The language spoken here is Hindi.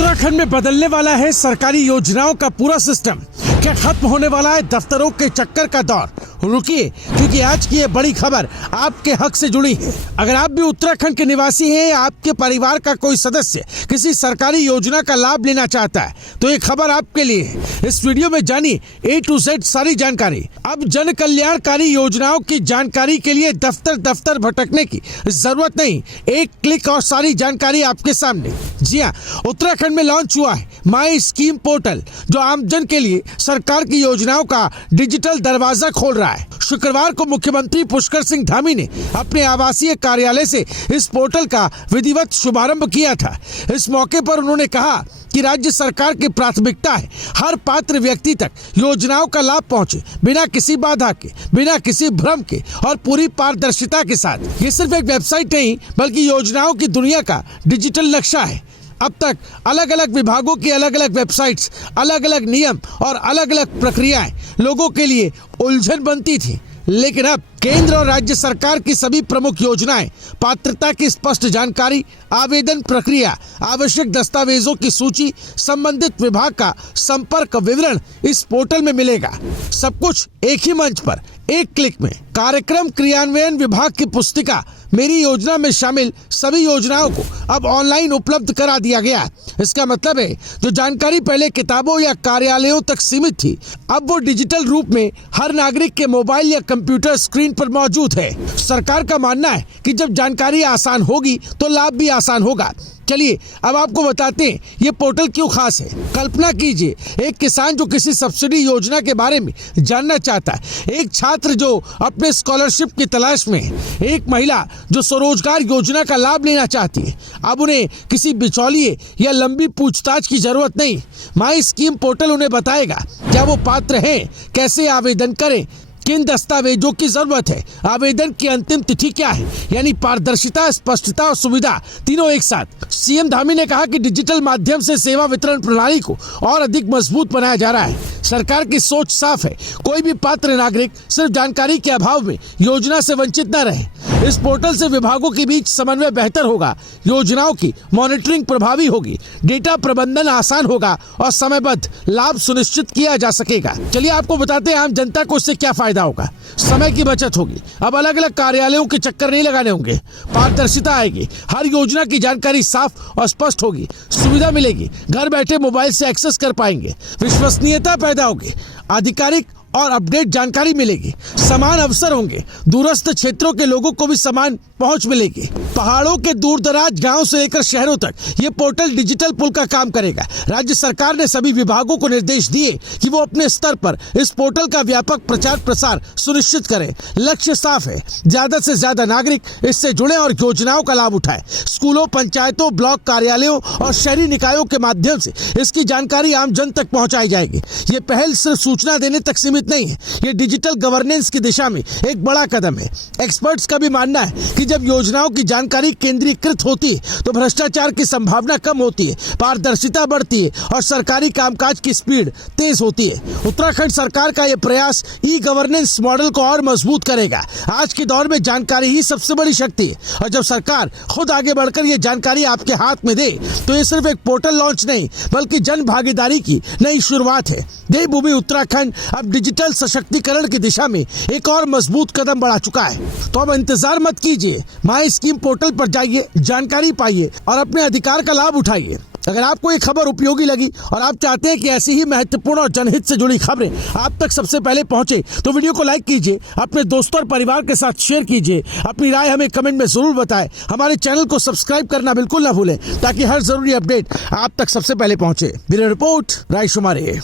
उत्तराखंड में बदलने वाला है सरकारी योजनाओं का पूरा सिस्टम। क्या खत्म होने वाला है दफ्तरों के चक्कर का दौर? रुकिए, क्योंकि आज की ये बड़ी खबर आपके हक से जुड़ी है। अगर आप भी उत्तराखंड के निवासी हैं या आपके परिवार का कोई सदस्य किसी सरकारी योजना का लाभ लेना चाहता है तो ये खबर आपके लिए है। इस वीडियो में जानिए A to Z सारी जानकारी। अब जन कल्याणकारी योजनाओं की जानकारी के लिए दफ्तर दफ्तर भटकने की जरूरत नहीं, एक क्लिक और सारी जानकारी आपके सामने। जी हाँ, उत्तराखंड में लॉन्च हुआ है माई स्कीम पोर्टल, जो आमजन के लिए सरकार की योजनाओं का डिजिटल दरवाजा खोल रहा है। शुक्रवार को मुख्यमंत्री पुष्कर सिंह धामी ने अपने आवासीय कार्यालय से इस पोर्टल का विधिवत शुभारंभ किया था। इस मौके पर उन्होंने कहा कि राज्य सरकार की प्राथमिकता है हर पात्र व्यक्ति तक योजनाओं का लाभ पहुंचे, बिना किसी बाधा के, बिना किसी भ्रम के और पूरी पारदर्शिता के साथ। ये सिर्फ एक वेबसाइट नहीं बल्कि योजनाओं की दुनिया का डिजिटल नक्शा है। अब तक अलग अलग विभागों की अलग अलग वेबसाइट्स, अलग अलग नियम और अलग अलग प्रक्रियाएं लोगों के लिए उलझन बनती थी, लेकिन अब केंद्र और राज्य सरकार की सभी प्रमुख योजनाएं, पात्रता की स्पष्ट जानकारी, आवेदन प्रक्रिया, आवश्यक दस्तावेजों की सूची, संबंधित विभाग का संपर्क विवरण इस पोर्टल में मिलेगा। सब कुछ एक ही मंच पर, एक क्लिक में। कार्यक्रम क्रियान्वयन विभाग की पुस्तिका मेरी योजना में शामिल सभी योजनाओं को अब ऑनलाइन उपलब्ध करा दिया गया। इसका मतलब है जो जानकारी पहले किताबों या कार्यालयों तक सीमित थी, अब वो डिजिटल रूप में हर नागरिक के मोबाइल या कंप्यूटर स्क्रीन पर मौजूद है। सरकार का मानना है कि जब जानकारी आसान होगी तो लाभ भी आसान होगा। चलिए अब आपको बताते हैं ये पोर्टल क्यों खास है। कल्पना कीजिए, एक किसान जो किसी सब्सिडी योजना के बारे में जानना चाहता है, एक छात्र जो अपने स्कॉलरशिप की तलाश में है, एक महिला जो स्वरोजगार योजना का लाभ लेना चाहती है। अब उन्हें किसी बिचौलिए या लंबी पूछताछ की जरूरत नहीं। माई स्कीम पोर्टल उन्हें बताएगा क्या वो पात्र हैं, कैसे आवेदन करें, किन दस्तावेजों की जरूरत है, आवेदन की अंतिम तिथि क्या है। यानी पारदर्शिता, स्पष्टता और सुविधा तीनों एक साथ। सीएम धामी ने कहा कि डिजिटल माध्यम से सेवा वितरण प्रणाली को और अधिक मजबूत बनाया जा रहा है। सरकार की सोच साफ है, कोई भी पात्र नागरिक सिर्फ जानकारी के अभाव में योजना से वंचित न रहे। इस पोर्टल से विभागों के बीच समन्वय बेहतर होगा, योजनाओं की मॉनिटरिंग प्रभावी होगी, डेटा प्रबंधन आसान होगा और समयबद्ध लाभ सुनिश्चित किया जा सकेगा। चलिए आपको बताते हैं आम जनता को इससे क्या फायदा होगा। समय की बचत होगी, अब अलग अलग कार्यालयों के चक्कर नहीं लगाने होंगे, पारदर्शिता आएगी, हर योजना की जानकारी साफ और स्पष्ट होगी, सुविधा मिलेगी, घर बैठे मोबाइल से एक्सेस कर पाएंगे, विश्वसनीयता पैदा होगी, आधिकारिक और अपडेट जानकारी मिलेगी, समान अवसर होंगे, दूरस्थ क्षेत्रों के लोगों को भी समान पहुंच मिलेगी। पहाड़ों के दूर दराज गांव से लेकर शहरों तक ये पोर्टल डिजिटल पुल का काम करेगा। राज्य सरकार ने सभी विभागों को निर्देश दिए कि वो अपने स्तर पर इस पोर्टल का व्यापक प्रचार प्रसार सुनिश्चित करें। लक्ष्य साफ है, ज्यादा से ज्यादा नागरिक इससे जुड़े और योजनाओं का लाभ उठाए। स्कूलों, पंचायतों, ब्लॉक कार्यालयों और शहरी निकायों के माध्यम से इसकी जानकारी आम जन तक पहुंचाई जाएगी। ये पहल सिर्फ सूचना देने तक सीमित नहीं है, ये डिजिटल गवर्नेंस की दिशा में एक बड़ा कदम है। एक्सपर्ट्स का भी मानना है कि जब योजनाओं की जानकारी केंद्रीकृत होती है तो भ्रष्टाचार की संभावना कम होती है, पारदर्शिता बढ़ती है और सरकारी कामकाज की स्पीड तेज होती है। उत्तराखंड सरकार का यह प्रयास ई गवर्नेंस मॉडल को और मजबूत करेगा। आज के दौर में जानकारी ही सबसे बड़ी शक्ति है और जब सरकार खुद आगे बढ़कर ये जानकारी आपके हाथ में दे तो ये सिर्फ एक पोर्टल लॉन्च नहीं बल्कि जन भागीदारी की नई शुरुआत है। देवभूमि उत्तराखंड अब डिजिटल सशक्तिकरण की दिशा में एक और मजबूत कदम बढ़ा चुका है। तो अब इंतजार मत कीजिए, माई स्कीम पोर्टल पर जाइए, जानकारी पाइए और अपने अधिकार का लाभ उठाइए। अगर आपको ये खबर उपयोगी लगी और आप चाहते हैं कि ऐसी ही महत्वपूर्ण और जनहित से जुड़ी खबरें आप तक सबसे पहले पहुंचे तो वीडियो को लाइक कीजिए, अपने दोस्तों और परिवार के साथ शेयर कीजिए, अपनी राय हमें कमेंट में जरूर बताएं। हमारे चैनल को सब्सक्राइब करना बिल्कुल ना भूलें ताकि हर जरूरी अपडेट आप तक सबसे पहले पहुंचे। ब्यूरो रिपोर्ट, राय शुमारे।